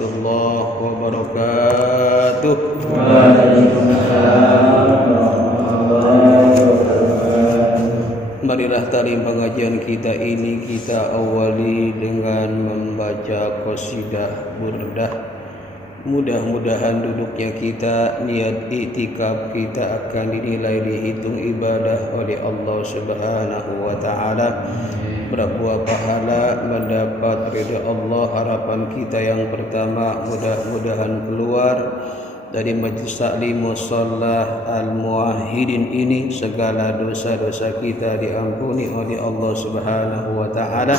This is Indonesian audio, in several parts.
warahmatullahi wabarakatuh. Marilah tali pengajian kita ini kita awali dengan membaca qasidah burdah. Mudah-mudahan duduknya kita, niat iktikaf kita akan dinilai dihitung ibadah oleh Allah Subhanahu wa taala. Berbuah pahala, mendapat ridha Allah. Harapan kita yang pertama, mudah-mudahan keluar dari majlis taklim musalla al-muwahhidin ini segala dosa-dosa kita diampuni oleh Allah Subhanahu wa taala,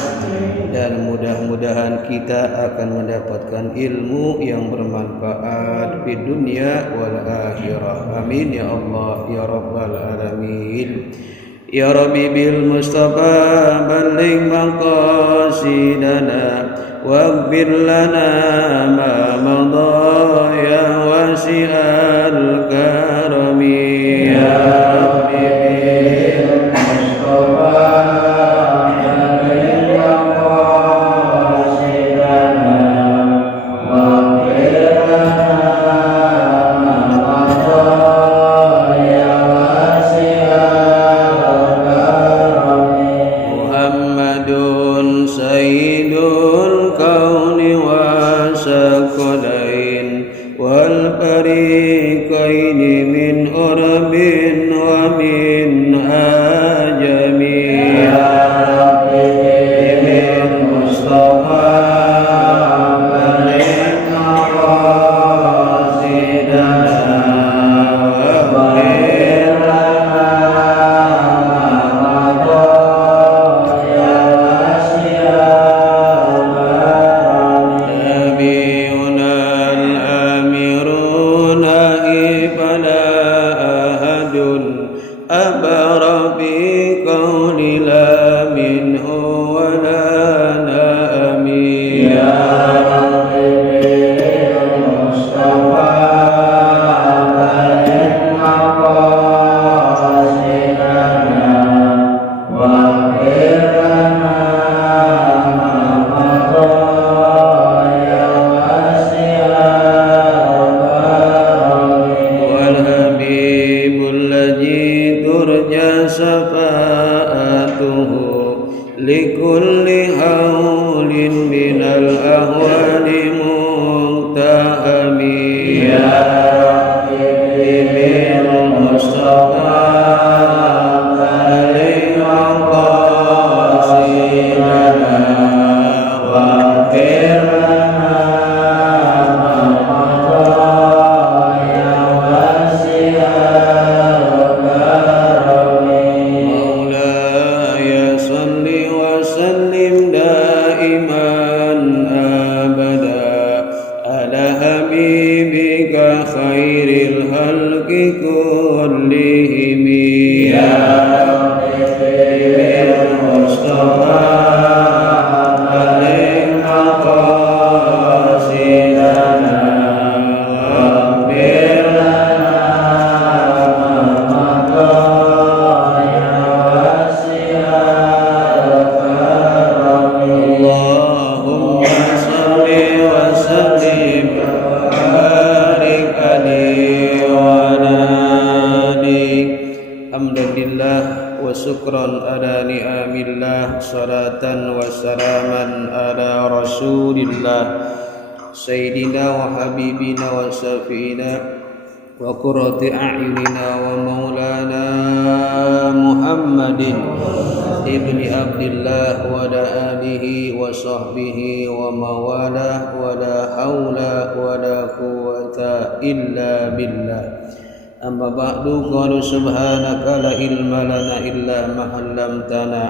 dan mudah-mudahan kita akan mendapatkan ilmu yang bermanfaat di dunia wal akhirah. Amin ya Allah ya rabbal alamin. Ya Rabbi bil Mustafa balligh maqasidana waghfir lana ma madha ya wasi'al karami. Ya Rabbi bil Mustafa balligh maqasidana waghfir lana ma madha ya wasi'al Muhammadun sayyidul kauni wa sakalain wal fariqaini min urabin wa min ajami. Ya Rabbi bil Mustafa balligh maqasidana waghfir lana likulli haulin minal ahwali muntahami. Ya Rabbi bil Mustafa balligh maqasidana waghfir lana ma madha ya wasi'al karami. Maulaya salli وسلم دائما أبدا على حبيبك خير الخلق كلهم. يا ربي بالمصطفى بلغ مقاصدنا واغفر لنا ما مضى يا Allahumma salli wa sallim wa barik alaihi wa alihi. Alhamdulillah wa syukran ala ni'amillah, salatan wa salaman ala rasulillah sayyidina wa habibina wa syafi'ina wa qurrati a'yunina wa maulana Muhammadin ibni Abdillah wa ala alihi wa sahbihi wa mawala wa la hawla wa la quwwata illa billah. Amma ba'du, qalu subhanaka la ilma lana illa ma 'allamtana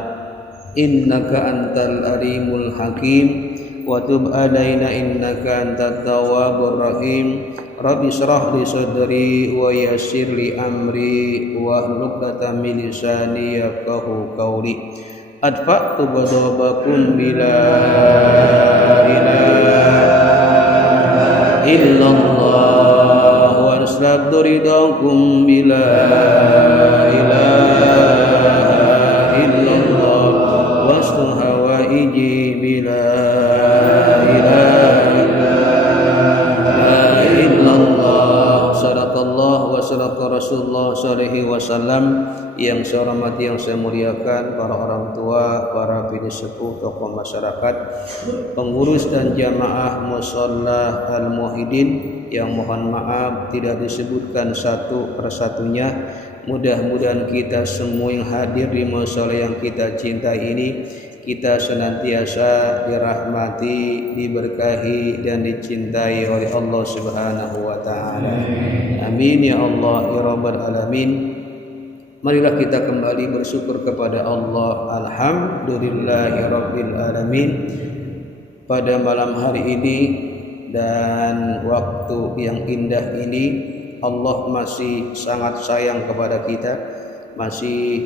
innaka antal alimul hakim wa tub alaina innaka antat tawwabur rahim. Rabbi shrah li sadri wa yassir li amri wa hlul 'uqdatam min lisani yafqahu qawli. Adfa'tu ghadabakum bila ilaha illallah wa astabdu ridakum bila ilaha illallah wastu hawaiji bila ilaha sadaqa Rasulullah sallallahu alaihi wasallam. Yang saya hormati, yang saya muliakan para orang tua, para sepuh, tokoh masyarakat, pengurus dan jamaah musalla Al-Muwahhidin yang mohon maaf tidak disebutkan satu persatunya. Mudah-mudahan kita semua yang hadir di musalla yang kita cintai ini, kita senantiasa dirahmati, diberkahi dan dicintai oleh Allah Subhanahu wa taala. Amin ya Allah ya rabbal alamin. Marilah kita kembali bersyukur kepada Allah. Alhamdulillahirabbil alamin. Pada malam hari ini dan waktu yang indah ini, Allah masih sangat sayang kepada kita, masih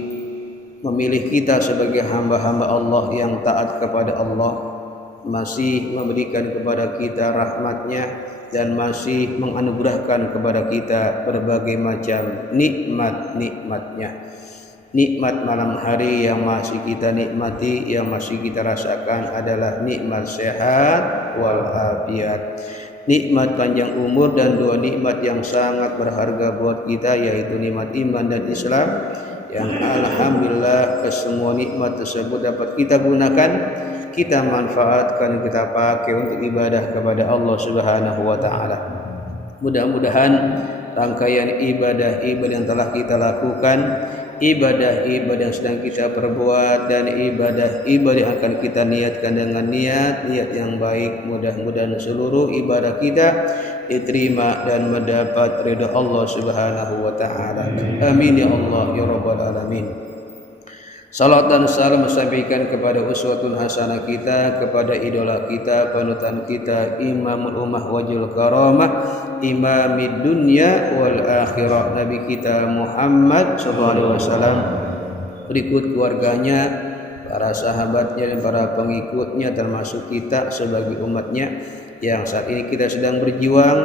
memilih kita sebagai hamba-hamba Allah yang taat kepada Allah, masih memberikan kepada kita rahmatnya dan masih menganugerahkan kepada kita berbagai macam nikmat-nikmatnya. Nikmat malam hari yang masih kita nikmati, yang masih kita rasakan adalah nikmat sehat walafiat, nikmat panjang umur, dan dua nikmat yang sangat berharga buat kita, yaitu nikmat iman dan Islam, yang alhamdulillah kesemua nikmat tersebut dapat kita gunakan, kita manfaatkan, kita pakai untuk ibadah kepada Allah Subhanahu wa taala. Mudah-mudahan rangkaian ibadah-ibadah yang telah kita lakukan, ibadah-ibadah yang sedang kita perbuat, dan ibadah-ibadah yang akan kita niatkan dengan niat yang baik, mudah-mudahan seluruh ibadah kita diterima dan mendapat ridha Allah Subhanahu wa taala. Amin ya Allah ya rabbal alamin. Salat dan salam sampaikan kepada uswatun hasanah kita, kepada idola kita, panutan kita, imamul ummah wajul karamah, imamid dunya wal akhirah, Nabi kita Muhammad sallallahu alaihi wasallam, berikut keluarganya, para sahabatnya dan para pengikutnya, termasuk kita sebagai umatnya yang saat ini kita sedang berjuang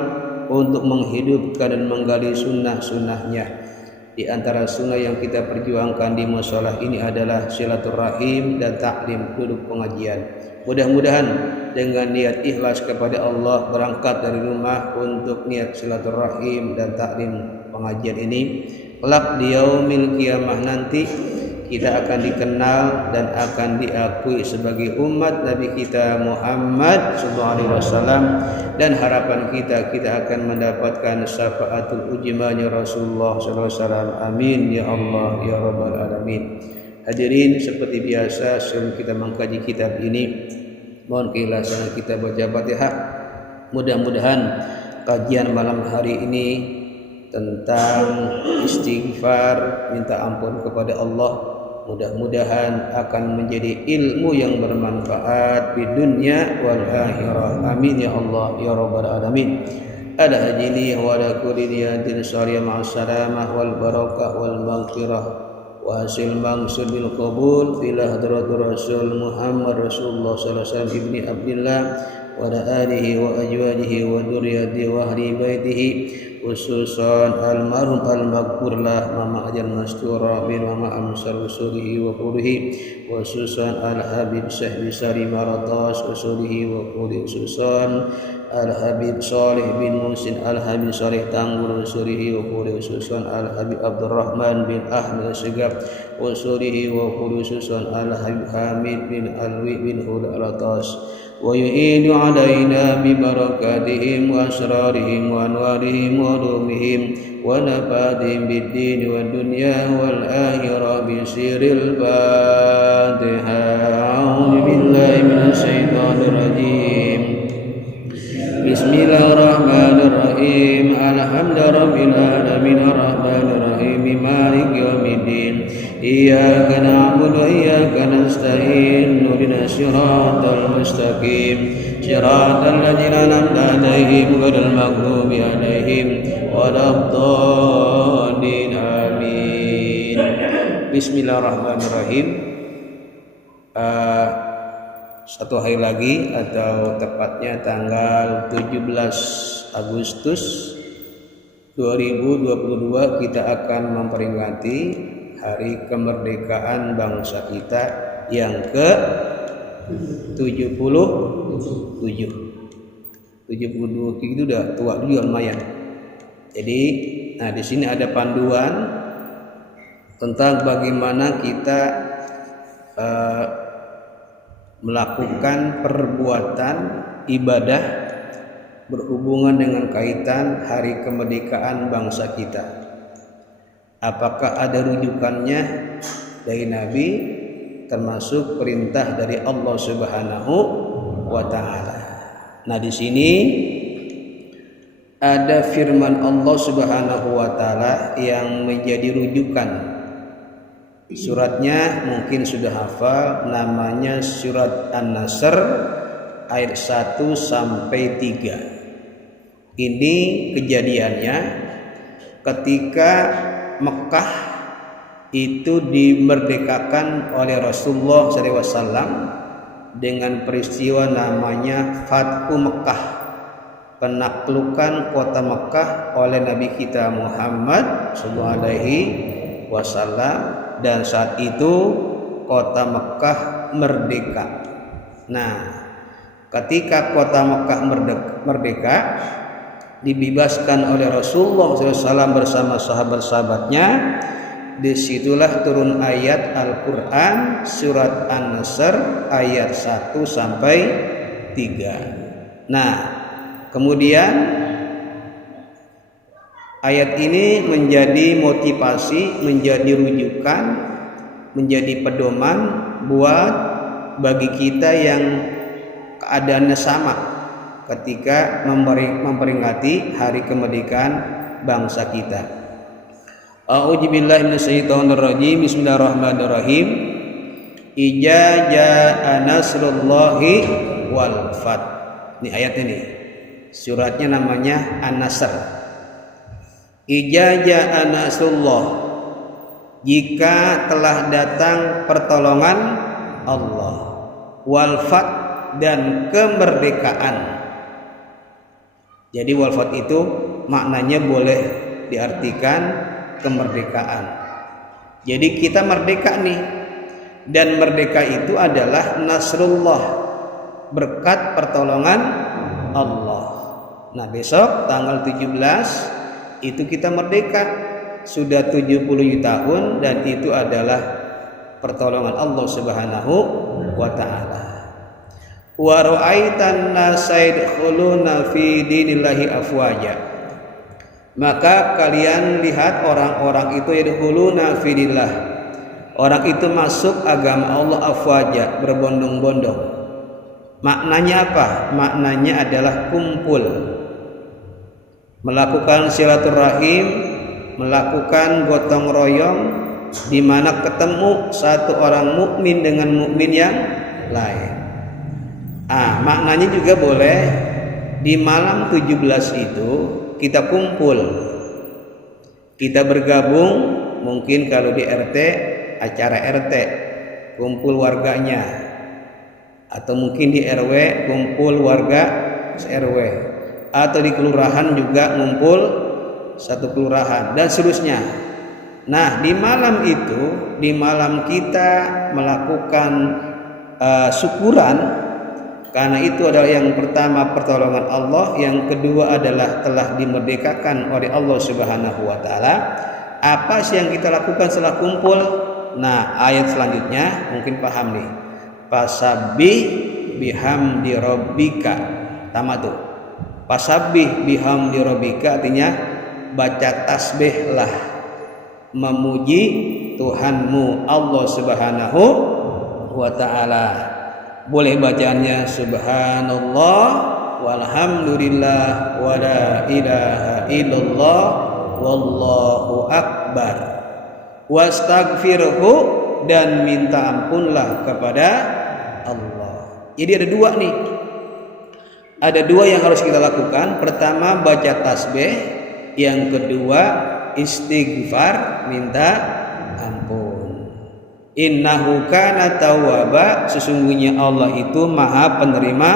untuk menghidupkan dan menggali sunnah-sunnahnya. Di antara sunnah yang kita perjuangkan di musholah ini adalah silaturahim dan taklim, duduk pengajian. Mudah-mudahan dengan niat ikhlas kepada Allah berangkat dari rumah untuk niat silaturahim dan taklim pengajian ini, kelak di yaumil qiyamah nanti kita akan dikenal dan akan diakui sebagai umat Nabi kita Muhammad sallallahu alaihi wasallam, dan harapan kita akan mendapatkan syafaatul ujmanya Rasulullah sallallahu alaihi wasallam. Amin ya Allah ya rabbal alamin. Hadirin, seperti biasa sebelum kita mengkaji kitab ini, mohon keikhlasan kita baca Fatihah. Mudah-mudahan kajian malam hari ini tentang istighfar, minta ampun kepada Allah, mudah-mudahan akan menjadi ilmu yang bermanfaat di dunia wal akhirah. Amin ya Allah ya rabbal alamin. Ala hajini wa ala kulli niyatin syariah ma'as salamah wal barakah wal maghfirah wa hasil mangsud bil qabul ila hadratur rasul Muhammad Rasulullah sallallahu alaihi wasallam ibni Abdillah wa ala alihi wa ajwadihi wa dzurriyyatihi wa ahli baitihi, khususan almarhum al-maghfurlah Mama Ajan Mastura bin Mama Amsal usulihi wa qurihi, khususan al-habib Syekh Bisari Maratas usulihi wa qurihi, khususan al-habib Salih bin Musin al-habib Salih Tanggul usulihi wa qurihi, khususan al-habib Abdurrahman bin Ahmad Segaf usulihi wa qurihi, khususan al-habib Hamid bin Alwi bin Hud al-Atas, wa yu'idu alaina bi barakatihim wa asrarihim wa anwarihim wa ulumihim wa nafadihim bid din wa dunya wal akhirah bi sirril Fatihah. A'udzu billahi minasy syaithanir rajim. Bismillahirrahmanirrahim. Alhamdulillahirabbil alamin arrahmanir rahim maliki yaumiddin. Iyyaka na'budu wa iyyaka nasta'in. Ihdinas siratal mustaqim. Siratal ladzina an'amta 'alaihim ghairil maghdubi 'alaihim waladdallin. Amin. Bismillahirrahmanirrahim. Satu hari lagi, atau tepatnya tanggal 17 Agustus 2022, kita akan memperingati hari kemerdekaan bangsa kita yang ke-77. 72 itu udah tua juga lumayan. Jadi Nah, di sini ada panduan tentang bagaimana kita melakukan perbuatan ibadah berhubungan dengan kaitan hari kemerdekaan bangsa kita. Apakah ada rujukannya dari Nabi, termasuk perintah dari Allah Subhanahu wa taala. Nah, di sini ada firman Allah Subhanahu wa taala yang menjadi rujukan. Suratnya mungkin sudah hafal, namanya surat An-Nasr ayat 1 sampai 3. Ini kejadiannya ketika Mekah itu dimerdekakan oleh Rasulullah SAW dengan peristiwa namanya Fathu Mekah, penaklukan kota Mekah oleh Nabi kita Muhammad SAW, dan saat itu kota Mekah merdeka. Nah, ketika kota Mekah merdeka, dibebaskan oleh Rasulullah SAW bersama sahabat-sahabatnya, disitulah turun ayat Al-Quran surat An-Nasr ayat 1 sampai 3. Nah, kemudian ayat ini menjadi motivasi, menjadi rujukan, menjadi pedoman buat bagi kita yang keadaannya sama ketika memperingati hari kemerdekaan bangsa kita. A'udzubillahi minasyaitonirrajim. Bismillahirrahmanirrahim. Idza jaa nasrullahi wal fath. Ini ayat ini. Suratnya namanya An-Nasr. Idza jaa nasrullah, jika telah datang pertolongan Allah, wal fath, dan kemerdekaan. Jadi wal fath itu maknanya boleh diartikan kemerdekaan. Jadi kita merdeka nih, dan merdeka itu adalah nasrullah, berkat pertolongan Allah. Nah, besok tanggal 17 itu kita merdeka, sudah 70 tahun, dan itu adalah pertolongan Allah Subhanahu wa taala. Wa ra'aitan nasa yadkhuluna fi dinillahi afwaja, maka kalian lihat orang-orang itu yadkhuluna fi dinillah, orang itu masuk agama Allah afwaja, berbondong-bondong. Maknanya apa? Maknanya adalah kumpul, melakukan silaturahim, melakukan gotong royong, di mana ketemu satu orang mukmin dengan mukmin yang lain. Maknanya juga boleh di malam 17 itu kita kumpul, kita bergabung, mungkin kalau di RT acara RT kumpul warganya, atau mungkin di RW kumpul warga RW, atau di kelurahan juga ngumpul satu kelurahan, dan seterusnya. Nah, di malam itu, di malam kita melakukan syukuran, karena itu adalah yang pertama pertolongan Allah, yang kedua adalah telah dimerdekakan oleh Allah Subhanahu wa taala. Apa sih yang kita lakukan setelah kumpul? Nah, ayat selanjutnya mungkin paham nih. Fasabbih bihamdi rabbika. Tamat tuh. Fasabbih bihamdi rabbika artinya baca tasbihlah, memuji Tuhanmu Allah Subhanahu wa taala. Boleh bacaannya subhanallah walhamdulillah wa la ilaha illallah wallahu akbar, wastaghfirhu, dan minta ampunlah kepada Allah. Jadi ada dua nih. Ada dua yang harus kita lakukan. Pertama baca tasbih, yang kedua istighfar, minta ampun. Innahu kana tawwaba, sesungguhnya Allah itu maha penerima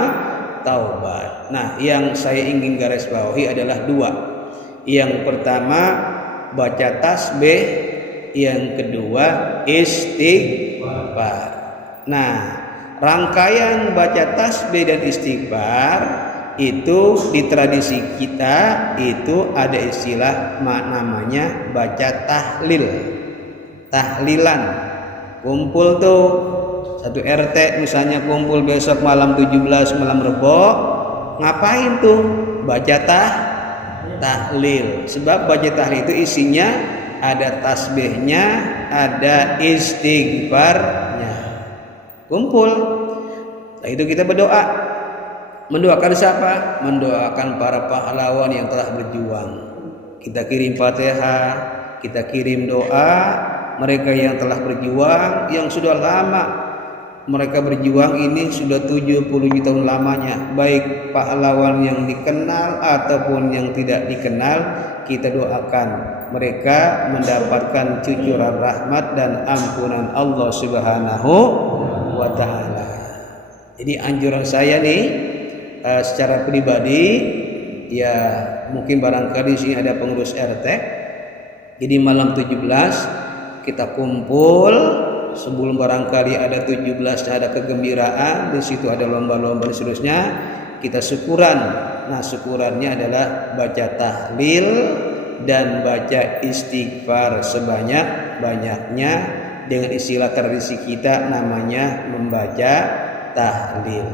taubat. Nah, yang saya ingin garis bawahi adalah dua. Yang pertama baca tasbih, yang kedua istighfar. Nah, rangkaian baca tasbih dan istighfar itu di tradisi kita itu ada istilah namanya baca tahlil, tahlilan. Kumpul tuh satu RT misalnya kumpul besok malam 17 malam Rebo, ngapain tuh? Baca tahlil. Sebab baca tahlil itu isinya ada tasbihnya, ada istighfarnya. Kumpul. Nah, itu kita berdoa. Mendoakan siapa? Mendoakan para pahlawan yang telah berjuang. Kita kirim Fatihah, kita kirim doa mereka yang telah berjuang, yang sudah lama mereka berjuang ini sudah 70 tahun lamanya, baik pahlawan yang dikenal ataupun yang tidak dikenal, kita doakan mereka mendapatkan cucuran rahmat dan ampunan Allah Subhanahu wa taala. Jadi anjuran saya nih secara pribadi, ya mungkin barangkali di sini ada pengurus RT. Jadi malam 17 kita kumpul, sebelum barangkali ada 17 ada kegembiraan, di situ ada lomba-lomba dan seterusnya, kita syukuran. Nah, syukurannya adalah baca tahlil dan baca istighfar sebanyak-banyaknya dengan istilah tradisi kita namanya membaca tahlil.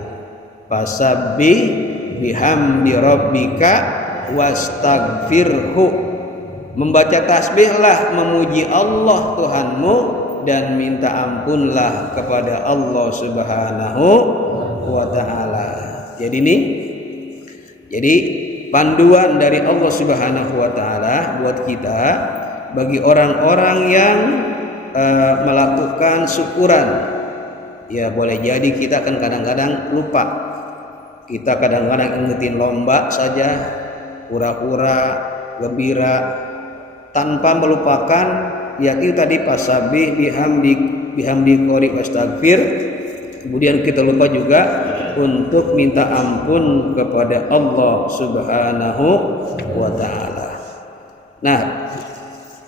Fasabbih bihamdi rabbika wastaghfirhu. Membaca tasbihlah memuji Allah Tuhanmu dan minta ampunlah kepada Allah Subhanahu wa taala. Jadi panduan dari Allah Subhanahu wa taala buat kita bagi orang-orang yang melakukan syukuran. Ya boleh jadi kita akan kadang-kadang lupa. Kita kadang-kadang ingetin lomba saja, pura-pura gembira tanpa melupakan ya itu tadi pasabih bihamdi qori wastaghfir. Kemudian kita lupa juga untuk minta ampun kepada Allah Subhanahu wa taala. Nah,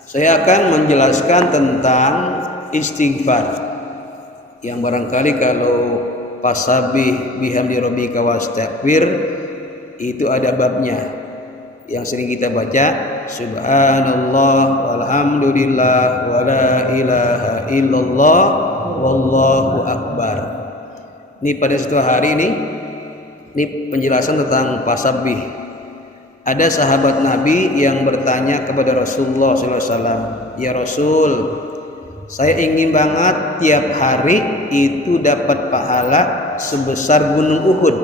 saya akan menjelaskan tentang istighfar yang barangkali kalau Fasabih bihamdi rabbika wastaghfir itu ada babnya yang sering kita baca, subhanallah walhamdulillah wala ilaha illallah wallahu akbar. Ini pada satu hari ini penjelasan tentang fasabih. Ada sahabat Nabi yang bertanya kepada Rasulullah SAW, ya Rasul, saya ingin banget tiap hari itu dapat pahala sebesar gunung Uhud.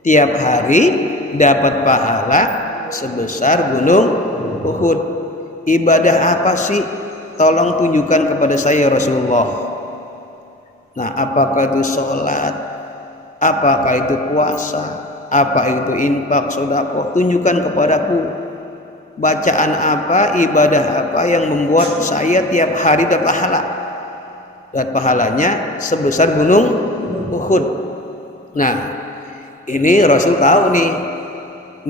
Tiap hari dapat pahala sebesar gunung Uhud. Ibadah apa sih? Tolong tunjukkan kepada saya Rasulullah. Nah, apakah itu sholat? Apakah itu puasa? Apa itu infak, sedekah? Tunjukkan kepadaku. Bacaan apa, ibadah apa yang membuat saya tiap hari dapat pahala, dan pahalanya sebesar gunung Uhud. Nah, ini Rasul tahu nih,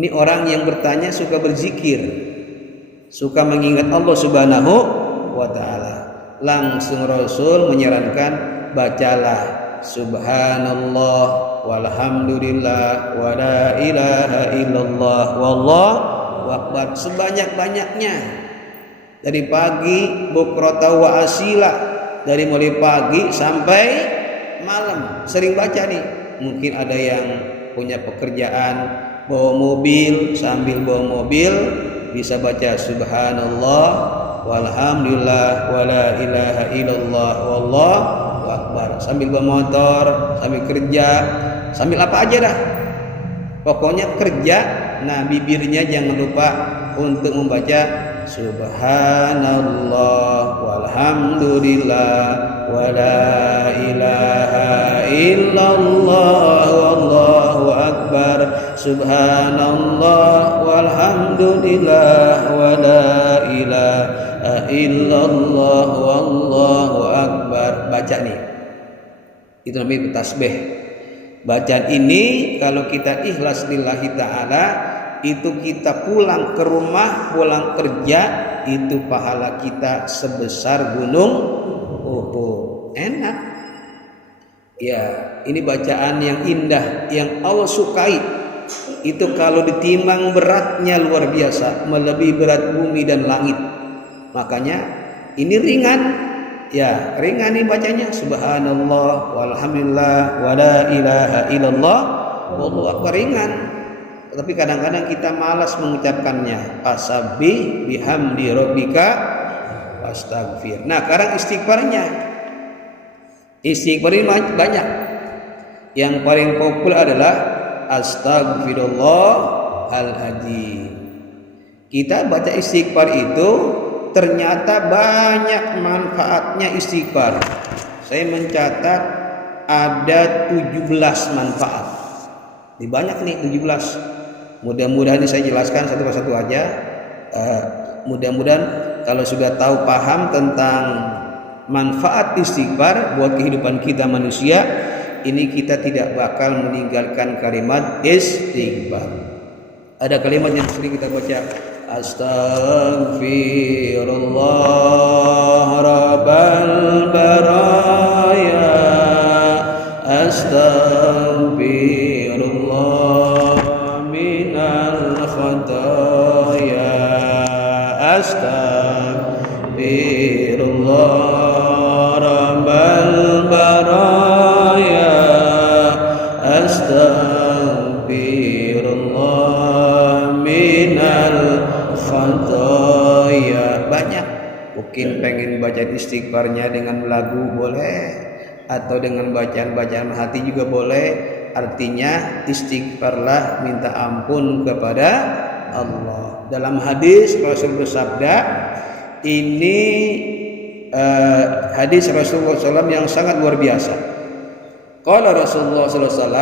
ini orang yang bertanya suka berzikir, suka mengingat Allah Subhanahu wa taala. Langsung Rasul menyarankan, bacalah subhanallah walhamdulillah wala ilaha illallah wallahu akbar sebanyak-banyaknya, dari pagi bukrata wa asila, dari mulai pagi sampai malam. Sering baca nih, mungkin ada yang punya pekerjaan bawa mobil, sambil bawa mobil bisa baca subhanallah walhamdulillah wala ilaha illallah wallahu akbar, sambil bawa motor, sambil kerja, sambil apa aja dah, pokoknya kerja. Nah, bibirnya jangan lupa untuk membaca subhanallah walhamdulillah wala ilaha illallah wallahu akbar, subhanallah walhamdulillah wala ilaha illallah wallahu akbar. Baca nih, itu namanya tasbih. Bacaan ini kalau kita ikhlas lillahi ta'ala, itu kita pulang ke rumah, pulang kerja, itu pahala kita sebesar gunung Uhud. Enak ya, ini bacaan yang indah, yang Allah sukai. itu kalau ditimbang beratnya luar biasa, melebihi berat bumi dan langit. Makanya ini ringan, ya ringan nih bacanya. Subhanallah walhamdulillah wala ilaha illallah wallahu akbar, ringan. Tapi kadang-kadang kita malas mengucapkannya. Fasabbih bihamdi rabbika wastaghfir. Nah, sekarang istighfarnya. Istighfar ini banyak. Yang paling populer adalah Astaghfirullahaladzim. Kita baca istighfar itu ternyata banyak manfaatnya istighfar. Saya mencatat ada 17 manfaat. Ini banyak nih 17. Mudah-mudahan ini saya jelaskan satu persatu aja. Mudah-mudahan kalau sudah tahu paham tentang manfaat istighfar buat kehidupan kita manusia, ini kita tidak bakal meninggalkan kalimat istighfar. Ada kalimat yang sering kita baca, Astaghfirullah Rabbal Baraya, Astaghfirullah minal khataya, Astaghfirullah Rabbal Baraya, Astaghfirullah minal khataya. Banyak. Mungkin pengen baca istighfarnya dengan lagu boleh, atau dengan bacaan-bacaan hati juga boleh. Artinya istighfarlah, minta ampun kepada Allah. Dalam hadis Rasul bersabda, ini hadis Rasulullah SAW yang sangat luar biasa. Qala Rasulullah SAW,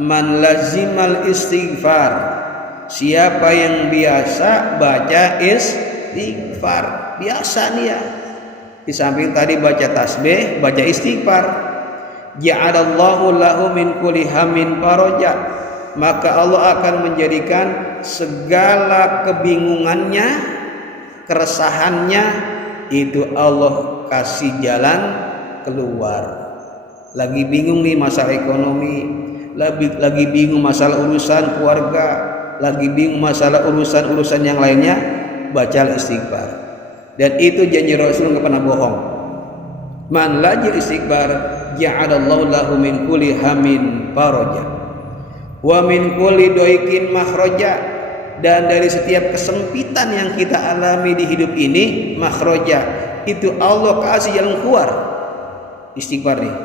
man lazimal istighfar, siapa yang biasa baca istighfar, biasa nih ya, di samping tadi baca tasbih, baca istighfar, ja'alallahu lahu min kulli hammin faraja, maka Allah akan menjadikan segala kebingungannya, keresahannya, itu Allah kasih jalan keluar. Lagi bingung nih masalah ekonomi, lagi bingung masalah urusan keluarga, lagi bingung masalah urusan yang lainnya, baca istighfar. Dan itu janji Rasul nggak pernah bohong. Man lajil istighfar ja'alallahu lahu min kulli hammin faraja wa min kulli doikin makhraja, dan dari setiap kesempitan yang kita alami di hidup ini, makhraja, itu Allah kasih jalan keluar. Istighfar nih.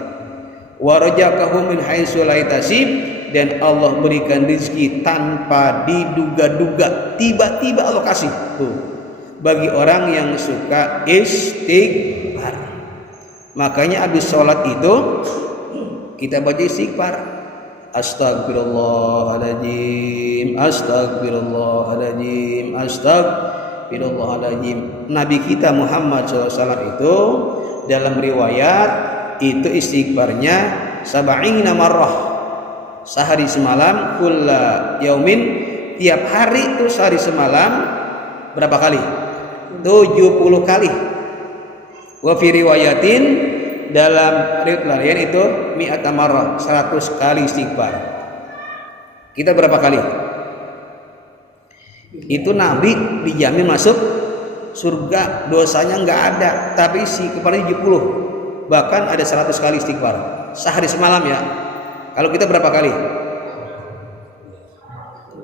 Wa rajaqahu min haitsu la yahtasib, dan Allah berikan rezeki tanpa diduga-duga, tiba-tiba Allah kasih. Tuh, bagi orang yang suka istighfar. Makanya habis sholat itu kita baca istighfar. Astagfirullahaladzim, astagfirullahaladzim, astagfirullahaladzim. Nabi kita Muhammad SAW itu dalam riwayat itu istighfarnya sab'ina marrah, sehari semalam, kulla yaumin, tiap hari itu sehari semalam berapa kali? 70 kali. Wa fi riwayatin, dalam riwayat lain itu mi'ata marrah, 100 kali istighfar. Kita berapa kali? Itu Nabi dijamin masuk surga, dosanya nggak ada, tapi si kepala 70. Bahkan ada 100 kali istighfar sehari semalam ya. Kalau kita berapa kali?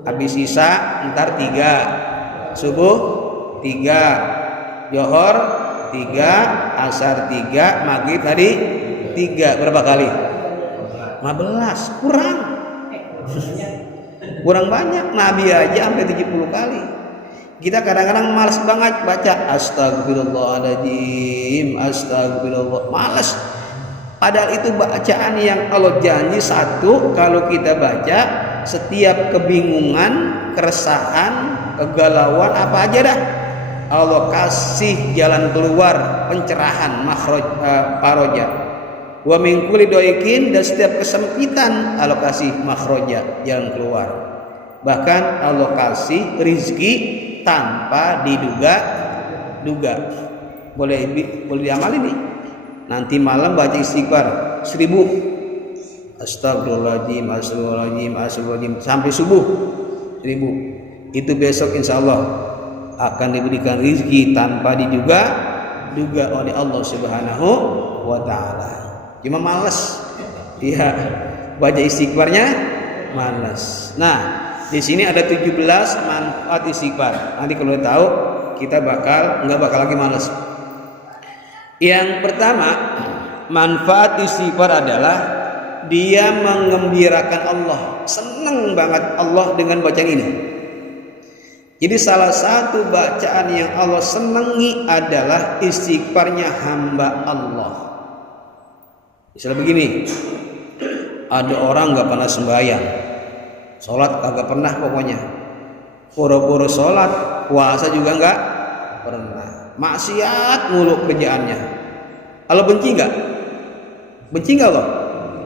Habis isya ntar 3, subuh 3, Johor 3, asar 3, maghrib tadi 3. Berapa kali? 15. Kurang banyak. Nabi aja sampai 70 kali. Kita kadang-kadang malas banget baca astagfirullahaladzim, astagfirullah, malas. Padahal itu bacaan yang Allah janji satu, kalau kita baca, setiap kebingungan, keresahan, kegalauan, apa aja dah, Allah kasih jalan keluar, pencerahan, makhraj, faraja. Wa min kulli doikin, dan setiap kesempitan Allah kasih makhraja, jalan keluar. Bahkan Allah kasih rizki tanpa diduga-duga. Boleh diamali nih. Nanti malam baca istighfar 1000. Astagfirullahaladzim, astagfirullahaladzim, astagfirullahaladzim sampai subuh 1000. Itu besok insya Allah akan diberikan rizki tanpa diduga oleh Allah Subhanahu wa Ta'ala. Cuma malas, ya, baca istighfarnya malas. Nah, di sini ada 17 manfaat istighfar. Nanti kalau tahu kita nggak bakal lagi malas. Yang pertama, manfaat istighfar adalah dia mengembirakan Allah. Senang banget Allah dengan bacaan ini. Jadi salah satu bacaan yang Allah senangi adalah istighfarnya hamba Allah. Misalnya begini, ada orang nggak pernah sembahyang, sholat kagak pernah pokoknya, pura-pura sholat, puasa juga nggak pernah, maksiat mulu kerjaannya. Allah benci nggak? Benci nggak Allah?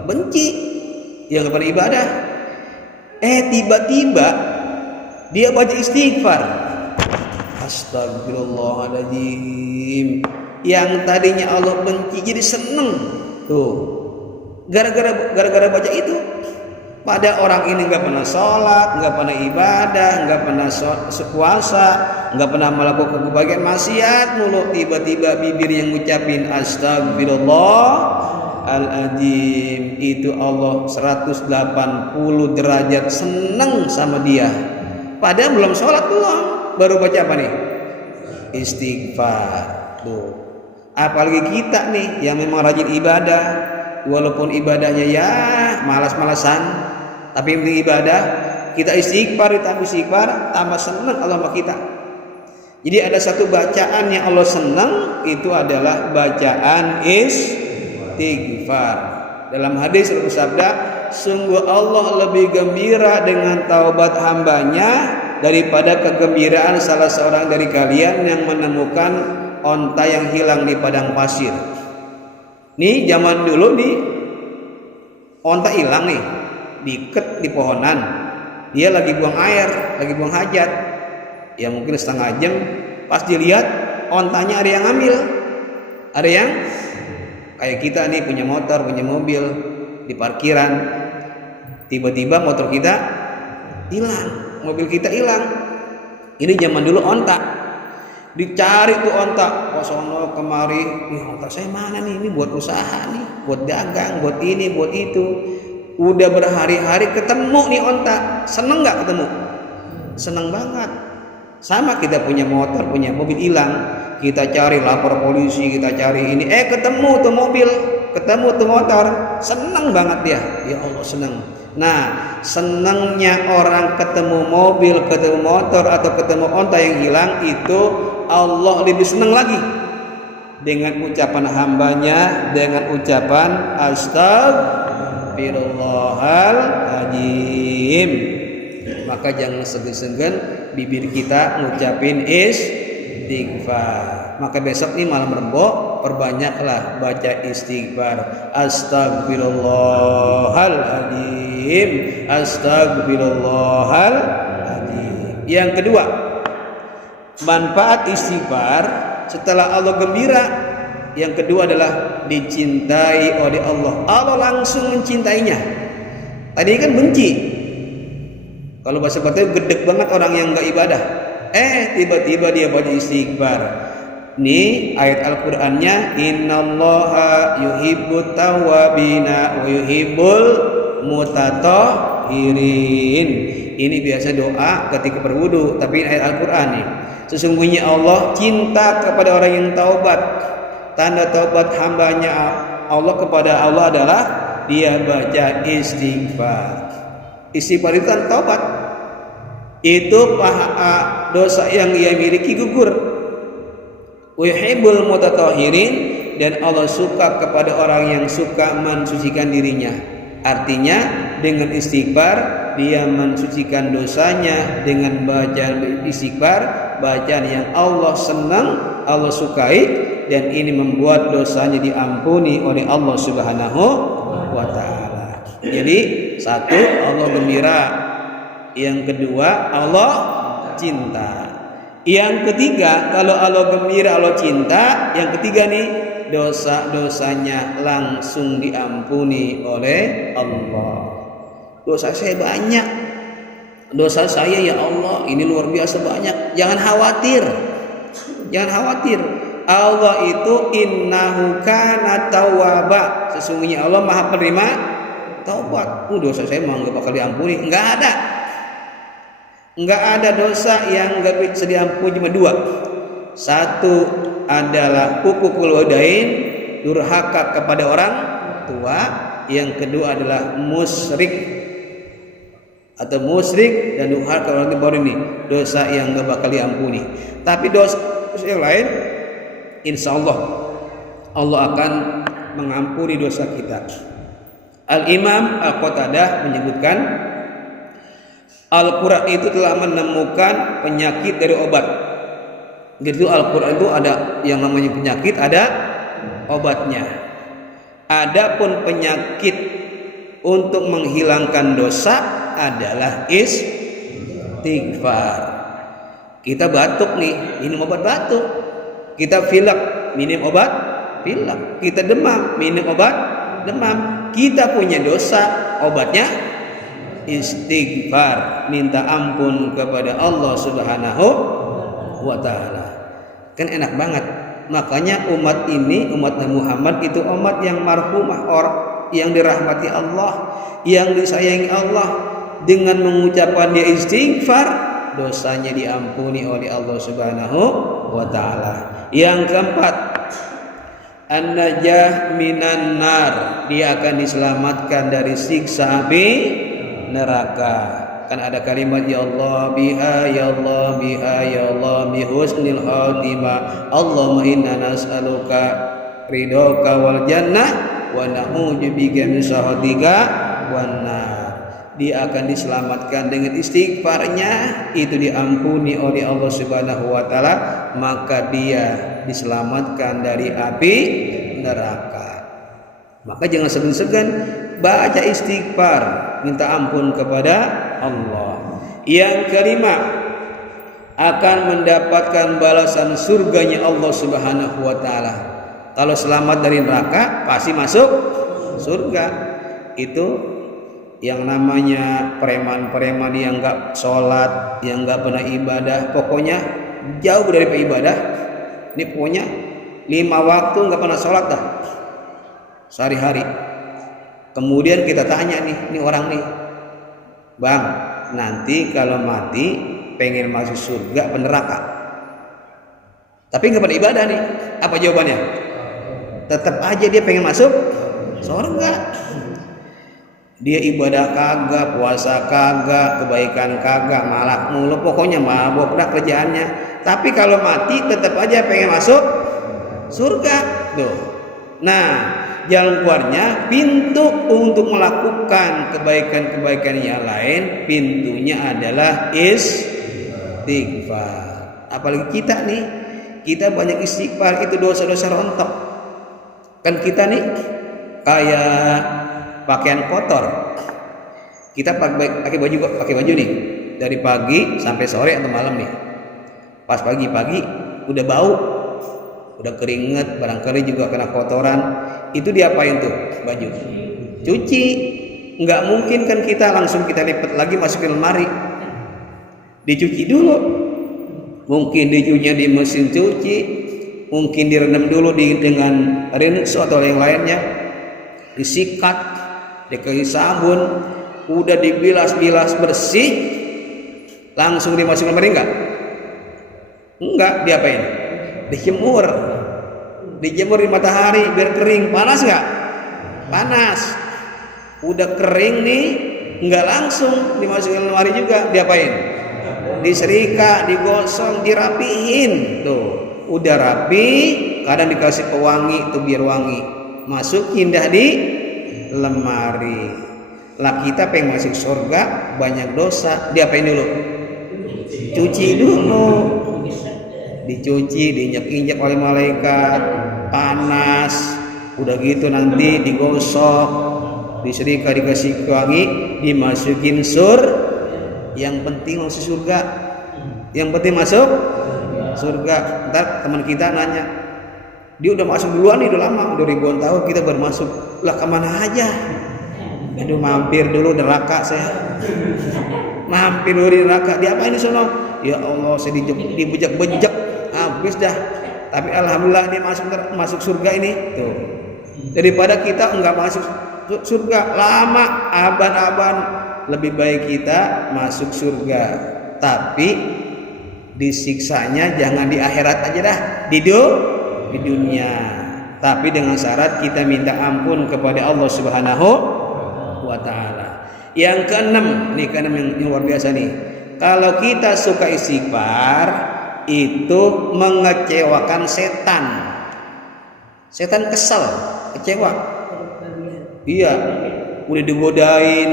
Benci, yang nggak pernah ibadah. Tiba-tiba dia baca istighfar, astagfirullahaladzim, yang tadinya Allah benci jadi seneng tuh, gara-gara baca itu. Pada orang ini nggak pernah sholat, nggak pernah ibadah, nggak pernah puasa, nggak pernah melakukan kebahagiaan, maksiat mulu, tiba-tiba bibir yang ngucapin astagfirullahaladzim, itu Allah 180 derajat seneng sama dia. Padahal belum sholat belum, baru baca apa nih? Istighfar. Tuh. Apalagi kita nih yang memang rajin ibadah, walaupun ibadahnya ya malas-malasan, tapi yang penting ibadah, kita istighfar, ditambah istighfar, tambah senang Allah sama kita. Jadi ada satu bacaan yang Allah senang, itu adalah bacaan istighfar. Dalam hadis bersabda, sungguh Allah lebih gembira dengan taubat hambanya daripada kegembiraan salah seorang dari kalian yang menemukan onta yang hilang di padang pasir. Nih zaman dulu nih, onta hilang nih, diikat di pohonan, dia lagi buang air, lagi buang hajat, ya mungkin setengah jam, pas dilihat ontanya ada yang ngambil, ada yang kayak kita nih punya motor, punya mobil di parkiran, tiba-tiba motor kita hilang, mobil kita hilang. Ini zaman dulu onta, dicari tuh onta, kosono kemari, nih onta saya mana nih, ini buat usaha nih, buat dagang, buat ini, buat itu. Udah berhari-hari ketemu nih onta, seneng nggak ketemu? Seneng banget. Sama kita punya motor, punya mobil hilang, kita cari, lapor polisi, kita cari ini, ketemu tuh mobil, ketemu tuh motor, seneng banget dia. Ya Allah seneng. Nah, senangnya orang ketemu mobil, ketemu motor, atau ketemu onta yang hilang, itu Allah lebih senang lagi dengan ucapan hambanya, dengan ucapan astagfirullahaladzim. Maka jangan segan-segan bibir kita ngucapin istighfar. Maka besok nih malam Rebo, perbanyaklah baca istighfar. Astagfirullahaladzim, astagfirullahaladzim. Yang kedua, manfaat istighfar setelah Allah gembira, yang kedua adalah dicintai oleh Allah. Allah langsung mencintainya. Tadi kan benci. Kalau bahasa Betawi gedek banget orang yang nggak ibadah. Tiba-tiba dia baca istighfar. Nih ayat Al-Qur'annya, innallaha yuhibbut tawwabina wa yuhibbul mutatahhirin. Ini biasa doa ketika berwudu, tapi ayat Al-Qur'an nih. Sesungguhnya Allah cinta kepada orang yang taubat. Tanda taubat hambanya Allah kepada Allah adalah dia baca istighfar. Istighfar itu kan taubat. Itu dosa yang ia miliki gugur. Yuhibbul mutatahhirin, dan Allah suka kepada orang yang suka mensucikan dirinya. Artinya dengan istighfar dia mensucikan dosanya, dengan bacaan istighfar, bacaan yang Allah senang, Allah sukai, dan ini membuat dosanya diampuni oleh Allah Subhanahu wa Ta'ala. Jadi satu, Allah gembira. Yang kedua, Allah cinta. Yang ketiga, kalau Allah gembira, Allah cinta, yang ketiga nih, dosa-dosanya langsung diampuni oleh Allah. Dosa saya banyak, dosa saya ya Allah ini luar biasa banyak. Jangan khawatir, jangan khawatir. Allah itu innahu kana tawwaba, sesungguhnya Allah maha penerima taubat. Dosa saya mau nggak bakal diampuni? Nggak ada dosa yang nggak bisa diampuni, cuma dua. Satu adalah hukukul walidain, durhaka kepada orang tua. Yang kedua adalah musyrik dan durhaka kepada orang tua. Baru ini dosa yang nggak bakal diampuni. Tapi dosa yang lain, insya Allah akan mengampuni dosa kita. Al-Imam Al-Qatadah menyebutkan Al-Quran itu telah menemukan penyakit dari obat. Gitu, Al-Quran itu ada yang namanya penyakit, ada obatnya. Adapun penyakit untuk menghilangkan dosa adalah istighfar. Kita batuk nih, minum obat batuk. Kita pilek, minum obat pilek. Kita demam, minum obat demam. Kita punya dosa, obatnya istighfar, minta ampun kepada Allah Subhanahu wa ta'ala. Kan enak banget. Makanya umat ini, umat Nabi Muhammad itu umat yang marhumah, orang yang dirahmati Allah, yang disayangi Allah. Dengan mengucapkan dia istighfar, dosanya diampuni oleh Allah Subhanahu wa ta'ala. Yang keempat, an-najah minan nar, dia akan diselamatkan dari siksa api neraka. Kan ada kalimat ya Allah biha ya Allah biha ya Allah bi husnil khatimah. Allahumma inna nas'aluka ridhoka wal jannah wa na'udzubika min sakhatika wan nar. Dia akan diselamatkan dengan istighfarnya, itu diampuni oleh Allah Subhanahu wa taala, maka dia diselamatkan dari api neraka. Maka jangan segan-segan baca istighfar, minta ampun kepada Allah. Yang kelima, akan mendapatkan balasan surganya Allah Subhanahu wa taala. Kalau selamat dari neraka pasti masuk surga. Itu yang namanya preman-preman yang enggak sholat, yang enggak pernah ibadah, pokoknya jauh dari ibadah. Ini pokoknya 5 waktu enggak pernah sholat dah sehari-hari. Kemudian kita tanya nih, ini orang nih, bang, nanti kalau mati pengen masuk surga apa neraka? Tapi nggak pernah ibadah nih, apa jawabannya? Tetap aja dia pengen masuk surga. Dia ibadah kagak, puasa kagak, kebaikan kagak, malak mulu, pokoknya mabok dah kerjaannya. Tapi kalau mati tetap aja pengen masuk surga. Tuh. Nah, jalan keluarnya, pintu untuk melakukan kebaikan-kebaikan yang lain, pintunya adalah istighfar. Apalagi kita nih, kita banyak istighfar, itu dosa-dosa rontok. Kan kita nih kayak pakaian kotor. Kita pakai baju nih dari pagi sampai sore atau malam nih. Pas pagi-pagi udah bau, udah keringet, barangkali juga kena kotoran. Itu diapain tuh baju? Cuci. Nggak mungkin kan kita langsung kita lipat lagi masukin lemari. Dicuci dulu. Mungkin dicucinya di mesin cuci, mungkin direndam dulu dengan rinso atau yang lainnya, disikat, dikasih sabun, udah dibilas-bilas bersih, langsung dimasukin lemari enggak, diapain? Dijemur di matahari biar kering. Panas nggak? Panas. Udah kering nih, nggak langsung dimasukin lemari juga, diapain? Diserika, digosong, dirapihin. Tuh, udah rapi, kadang dikasih pewangi tuh biar wangi. Masukin dah di lemari. Lah kita pengen masuk surga, banyak dosa, diapain dulu? Cuci dulu. Dicuci, diinjak-injak oleh malaikat, panas, udah gitu nanti digosok, diserika, dikasih wangi, dimasukin yang penting masuk surga, yang penting masuk surga. Ntar teman kita nanya, Dia udah masuk duluan nih, udah lama, udah ribuan tahun kita baru masuk. Lah kemana aja? Aduh, mampir dulu neraka saya. Mampir dulu di neraka. Diapain di sono? Ya Allah, saya dibejak-bejak habis dah. Tapi alhamdulillah dia masuk surga ini. Tuh. Daripada kita enggak masuk surga lama aban-aban, lebih baik kita masuk surga. Tapi disiksanya jangan di akhirat aja dah, di dunia. Tapi dengan syarat kita minta ampun kepada Allah Subhanahu wa taala. Yang keenam, nih keenam yang luar biasa nih. Kalau kita suka istighfar, itu mengecewakan setan. Setan kesel, kecewa. Iya, udah digodain,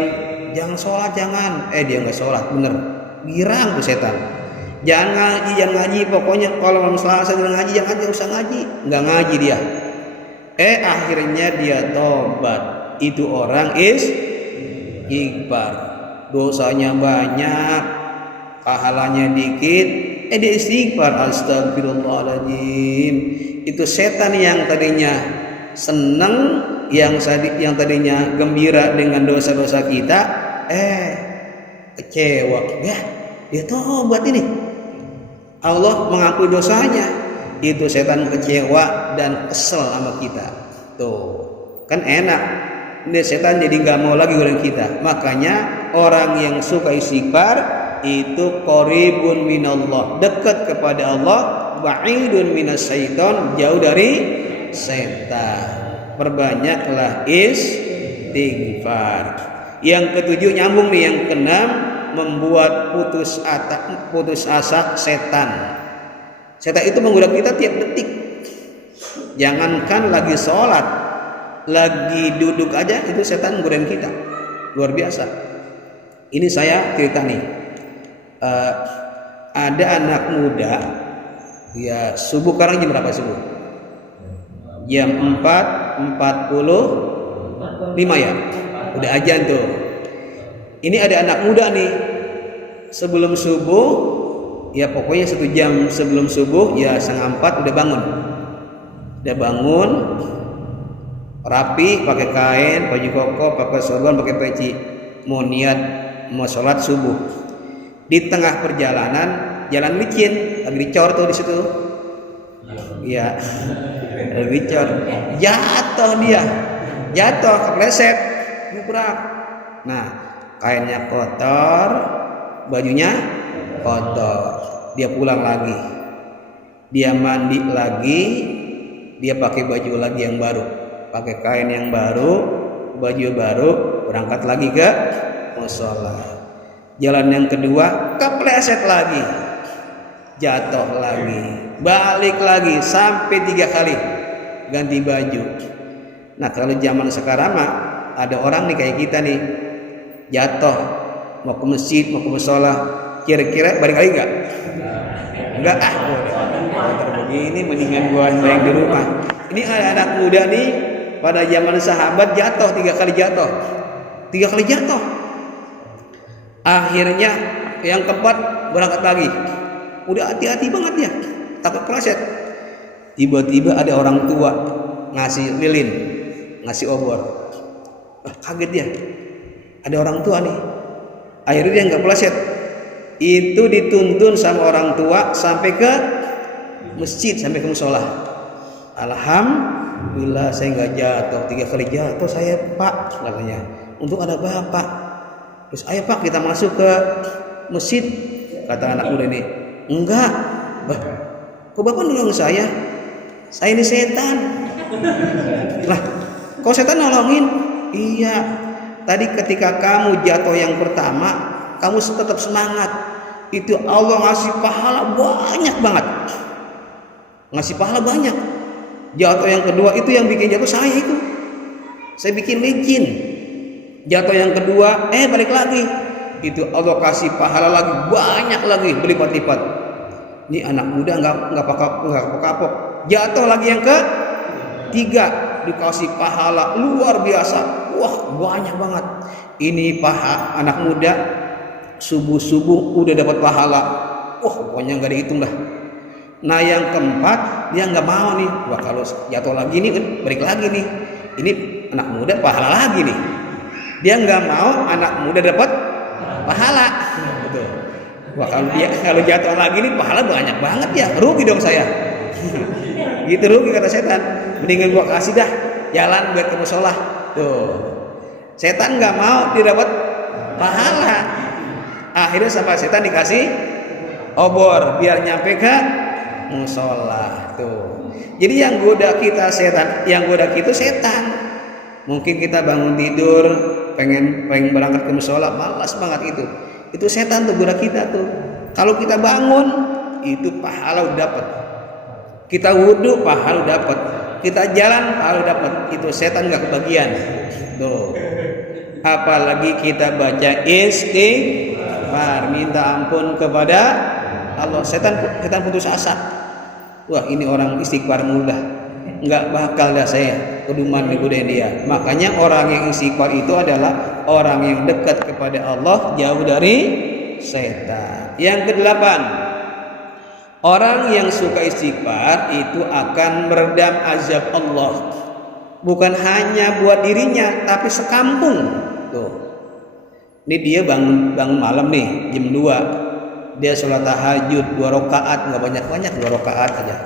jangan sholat jangan. Dia nggak sholat, bener. Girang tuh setan. Jangan ngaji, pokoknya kalau malam Selasa ngaji, jangan usah ngaji, nggak ngaji dia. Akhirnya dia tobat. Itu orang istighfar, dosanya banyak, pahalanya dikit. Dia istighfar, astagfirullahaladzim. Itu setan yang tadinya senang, yang tadinya gembira dengan dosa-dosa kita, kecewa. Ya, dia tobat ini. Allah mengampuni dosanya. Itu setan kecewa dan kesel sama kita. Tuh, kan enak. Ini setan jadi nggak mau lagi godain kita. Makanya orang yang suka istighfar itu qaribun minallah, dekat kepada Allah, ba'idun minasyaiton, jauh dari setan. Perbanyaklah istighfar. Yang ketujuh nyambung nih, yang keenam, membuat putus asa setan. Setan itu menggoda kita tiap detik. Jangankan lagi sholat, lagi duduk aja itu setan menggodain kita. Luar biasa. Ini saya cerita nih. Ada anak muda, ya subuh, sekarang jam berapa subuh? Jam 4:45 ya. Udah azan tuh. Ini ada anak muda nih, sebelum subuh, ya pokoknya 1 jam sebelum subuh, ya 3:30 udah bangun, rapi, pakai kain, baju koko, pakai sorban, pakai peci, mau niat mau sholat subuh. Di tengah perjalanan, jalan licin, lagi dicor tuh di situ, ya, lagi dicor, jatuh, kepleset, nabrak. Nah, kainnya kotor, bajunya kotor. Dia pulang lagi, dia mandi lagi, dia pakai baju lagi yang baru, pakai kain yang baru, baju baru, berangkat lagi ke mushola. Jalan yang kedua, kepleset lagi, jatuh lagi, balik lagi, sampai 3 kali ganti baju. Nah, kalau zaman sekarang mah ada orang nih kayak kita nih, jatuh mau ke masjid, mau ke mushola, kira-kira balik lagi enggak? Begini mendingan gua yang di rumah. Ini ada anak muda nih, pada zaman sahabat jatuh 3 kali jatuh. Akhirnya yang keempat berangkat lagi. Udah hati-hati banget ya, takut kepleset. Tiba-tiba ada orang tua ngasih lilin, ngasih obor. Kaget dia, ada orang tua nih. Akhirnya dia nggak kepleset. Itu dituntun sama orang tua sampai ke masjid, sampai ke mushola. Alhamdulillah saya nggak jatuh. 3 kali jatuh saya, Pak, katanya. Untuk ada bapak. Terus ayo Pak, kita masuk ke masjid, kata anak muda ini. Enggak, kok bapak nolong saya? Saya ini setan. Lah, kok setan nolongin? Iya, tadi ketika kamu jatuh yang pertama, kamu tetap semangat. Itu Allah ngasih pahala banyak banget. Ngasih pahala banyak. Jatuh yang kedua itu yang bikin jatuh saya itu. Saya bikin licin. Jatuh yang kedua, balik lagi. Itu Allah kasih pahala lagi banyak lagi, berlipat-lipat. Ini anak muda nggak kapok. Jatuh lagi yang ketiga, dikasih pahala luar biasa. Wah, banyak banget. Ini anak muda subuh udah dapat pahala. Wah, pokoknya nggak dihitung dah. Nah yang keempat, dia nggak mau nih, wah kalau jatuh lagi nih kan balik lagi nih, ini anak muda pahala lagi nih. Dia nggak mau anak muda dapat pahala. Betul. Wah kalau jatuh lagi nih pahala banyak banget ya, rugi dong saya. Gitu rugi kata setan. Mendingan gua kasih dah jalan buat ke musola. Tuh. Setan nggak mau dia dapat pahala. Akhirnya sampai setan dikasih obor biar nyampe ke musola. Tuh. Jadi yang goda kita setan, yang goda kita setan. Mungkin kita bangun tidur pengen berangkat ke musola, malas banget itu. Itu setan tuh goda kita tuh. Kalau kita bangun itu pahala udah dapat. Kita wudhu pahala dapat. Kita jalan pahala dapat. Itu setan nggak kebagian. Tuh. Apalagi kita baca istighfar, minta ampun kepada Allah. Setan putus asa. Wah ini orang istighfar mudah, nggak bakal dah saya keduman menggodain dia. Makanya orang yang istighfar itu adalah orang yang dekat kepada Allah, jauh dari setan. Yang kedelapan, orang yang suka istighfar itu akan meredam azab Allah. Bukan hanya buat dirinya, tapi sekampung. Tuh. Ini dia bangun malam nih, jam 2. Dia sholat tahajud 2 rakaat, nggak banyak-banyak, 2 rakaat aja.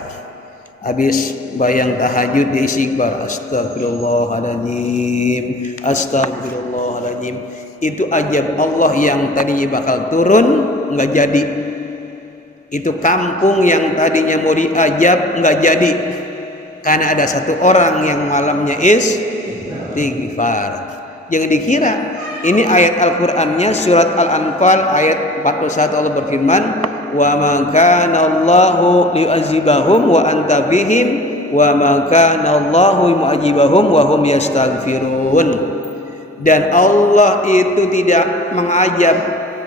Habis bayang tahajud dia istighfar, astagfirullahaladzim, astagfirullahaladzim. Itu ajab Allah yang tadinya bakal turun nggak jadi. Itu kampung yang tadinya mau diajab nggak jadi, karena ada satu orang yang malamnya istighfar. Jangan dikira ini ayat Al-Qur'annya surat Al-Anfal ayat 41, Allah berfirman, wa ma kana Allahu liyu'adzibahum wa anta bihim wa ma kana Allahu mu'adzibahum wa hum yastaghfirun. Dan Allah itu tidak mengajab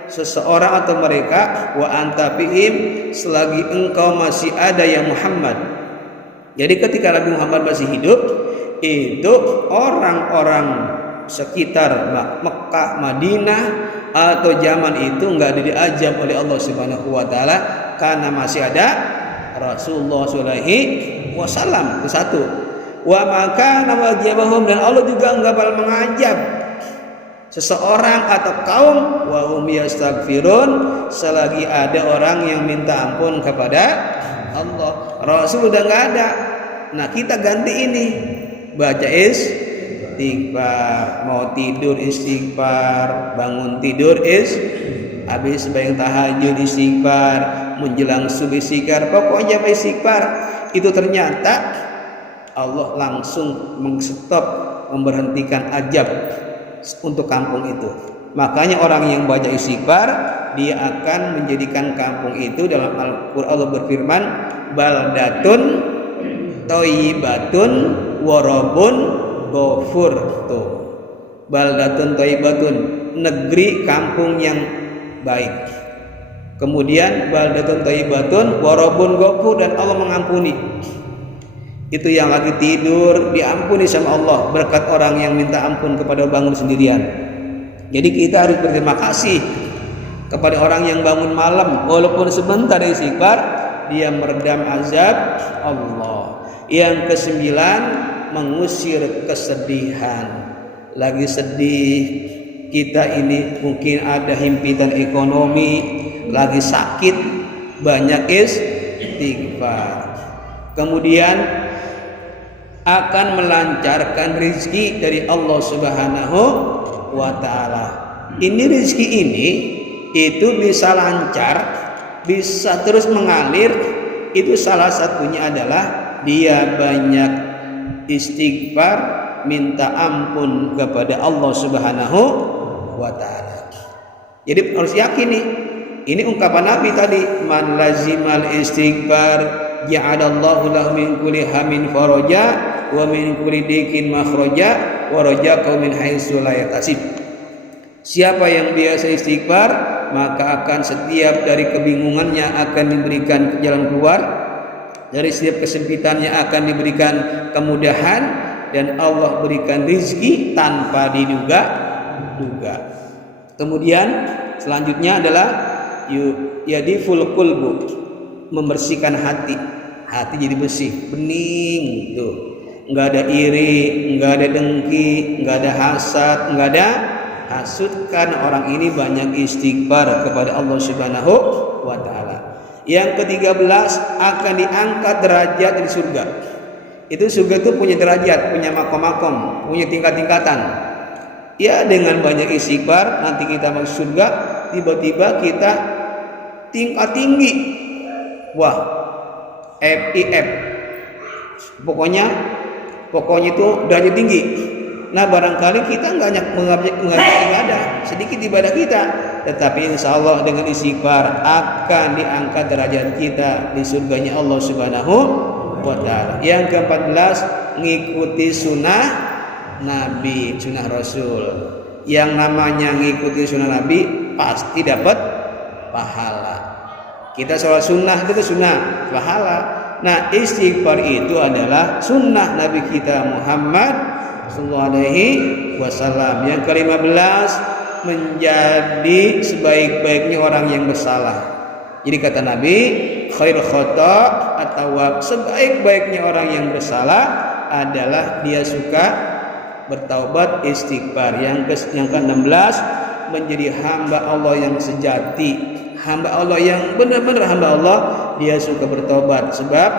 seseorang atau mereka wa anta bihim selagi engkau masih ada ya Muhammad. Jadi ketika Nabi Muhammad masih hidup, itu orang-orang sekitar Mekah, Madinah atau zaman itu enggak diajab oleh Allah Subhanahu wa taala karena masih ada Rasulullah sallallahu alaihi wasallam. Itu satu. Wa maka nawajibahum, dan Allah juga enggak bakal mengajab seseorang atau kaum wa hum yastaghfirun selagi ada orang yang minta ampun kepada Allah. Rasul udah enggak ada. Nah, kita ganti ini. Baca istighfar, mau tidur istighfar, bangun tidur habis bayang tahajud istighfar, menjelang subuh istighfar, pokoknya istighfar. Itu ternyata Allah langsung memberhentikan ajab untuk kampung itu. Makanya orang yang baca istighfar, dia akan menjadikan kampung itu, dalam Al-Qur'an Allah berfirman, baldatun thayyibatun warabun ghafur. Tuh. Baldatun thayyibatun, negeri kampung yang baik. Kemudian baldatun thayyibatun warabun ghafur, dan Allah mengampuni. Itu yang lagi tidur diampuni sama Allah berkat orang yang minta ampun kepada bangun sendirian. Jadi kita harus berterima kasih kepada orang yang bangun malam walaupun sebentar istighfar, dia meredam azab Allah. Yang kesembilan, mengusir kesedihan. Lagi sedih, kita ini mungkin ada himpitan ekonomi, lagi sakit, banyak istighfar. Kemudian akan melancarkan rezeki dari Allah Subhanahu wa taala. Ini rezeki ini itu bisa lancar, bisa terus mengalir. Itu salah satunya adalah dia banyak istighfar, minta ampun kepada Allah Subhanahu wa taala. Jadi harus yakin nih. Ini ungkapan Nabi tadi, man lazimal istighfar ja'alallahu lahu min kulli hamin faraja wa min kulli dikin makhraja wa rajaqu min haitsu la yahtasib. Siapa yang biasa istighfar, maka akan setiap dari kebingungannya akan diberikan jalan keluar, dari setiap kesempitannya akan diberikan kemudahan, dan Allah berikan rezeki tanpa diduga-duga. Kemudian selanjutnya adalah yadiful qulbu, membersihkan hati. Hati jadi bersih, bening tuh. Nggak ada iri, nggak ada dengki, nggak ada hasad, nggak ada hasud, karena orang ini banyak istighfar kepada Allah Subhanahu wa taala. Yang ke-13, akan diangkat derajat di surga. Itu surga itu punya derajat, punya makom-makom, punya tingkat-tingkatan. Ya, dengan banyak istighfar nanti kita masuk surga, tiba-tiba kita tingkat tinggi. Wah, FIF. Pokoknya itu derajat tinggi. Nah, barangkali kita nggak ibadah, sedikit ibadah kita, tetapi insya Allah dengan istighfar akan diangkat derajat kita di surganya Allah Subhanahu wa taala. Yang ke-14, ngikuti sunnah Nabi, sunnah Rasul. Yang namanya ngikuti sunnah Nabi pasti dapat pahala. Kita sholat sunnah itu sunnah, pahala. Nah, istighfar itu adalah sunnah Nabi kita Muhammad sallallahu alaihi wasallam. Yang ke-15, menjadi sebaik-baiknya orang yang bersalah. Jadi kata Nabi, khair khata atau sebaik-baiknya orang yang bersalah adalah dia suka bertaubat, istighfar. Yang ke-16, menjadi hamba Allah yang sejati. Hamba Allah yang benar-benar hamba Allah, dia suka bertobat, sebab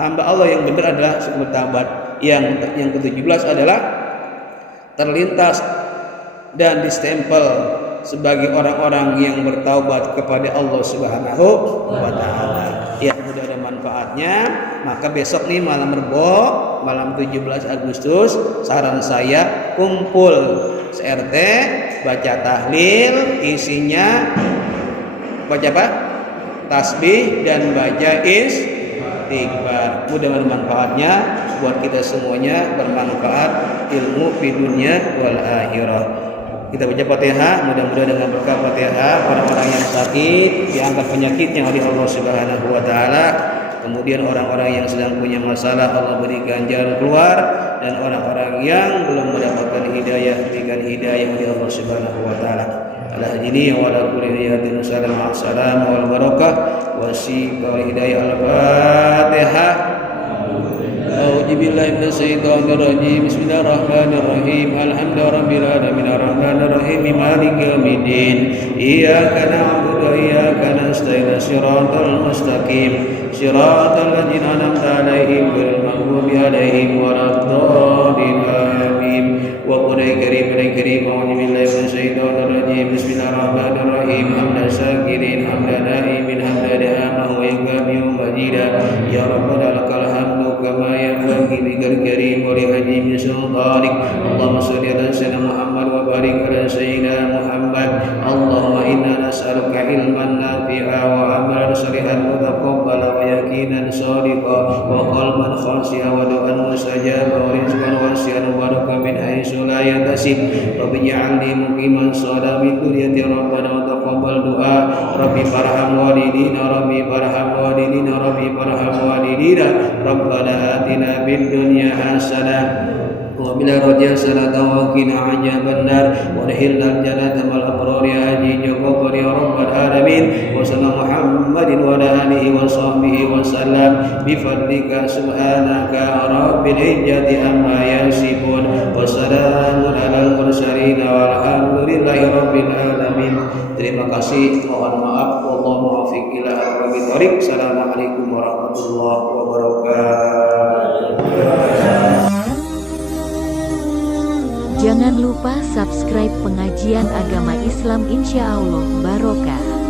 hamba Allah yang benar adalah suka bertobat. Yang ke-17 adalah terlintas dan distempel sebagai orang-orang yang bertaubat kepada Allah Subhanahu wa taala. Ya, mudah ada manfaatnya. Maka besok nih malam Rebo, malam 17 Agustus, saran saya kumpul CRT, baca tahlil, isinya baca apa? Tasbih dan baca istighfar. Mudah-mudahan manfaatnya buat kita semuanya, bermanfaat ilmu di dunia wal akhirah. Kita baca Fatihah, mudah-mudahan dengan berkah Fatihah orang-orang yang sakit diangkat penyakitnya oleh Allah Subhanahu wa taala. Kemudian orang-orang yang sedang punya masalah Allah berikan jalan keluar, dan orang-orang yang belum mendapatkan hidayah berikan hidayah oleh Allah Subhanahu wa taala. Ala hajini wa ala kulli niyatin salam wal barakah wa wal hidayah al-Fatihah. A'udzu billahi minasy syaithanir rajim. Bismillahirrahmanirrahim. Alhamdulillahirabbil alamin arrahmanir rahim maliki yaumiddin. Iyyaka na'budu wa iyyaka nasta'in. Shiratal mustaqim. Shiratal ladzina an'amta 'alaihim ghairil maghdubi 'alaihim waladdallin. Amin. Wa qul karim a'udzu billahi minasy syaithanir rajim. Bismillahirrahmanirrahim. Hamdan syakirin hamdan na'imin hamdan da'amahu wa yakbiyu majida. Ya rabbana lakal hamdu kama yanbaghi bikal karim wa li hajmi sultanik. Allahumma shalli ala sayyidina Muhammad wa barik ala sayyidina Muhammad. Allahumma inna nas'aluka ilman nafi'a wa amalan shalihan mutaqabbala wa yaqinan shadiqan wa qalban khashi'an wa du'an mustajaba wa rizqan wasi'an wa barakatan min haitsu la yahtasib. Rabbi ij'alni muqiman shalah min dzurriyyati rabbana wa taqabbal du'a. Rabbi farham walidina Rabbi farham walidina Rabbi farham walidina. Rabbana atina fid dunya hasanah wa bil akhirati hasanah wa qina adzabannar wa adkhilna jannata ma'al abrar ya haji ya ghaffar ya rabbal alamin. Wa sallallahu Muhammadin wa ala alihi wa sahbihi wa sallam bi fadlika subhanaka rabbil izzati amma yasifun wa salamun alal mursalin walhamdulillahi rabbil alamin. Terima kasih, mohon maaf, wallahu muwaffiq ila aqwamit thoriq. Assalamualaikum warahmatullahi wabarakatuh. Jangan lupa subscribe pengajian agama Islam, insya Allah barokah.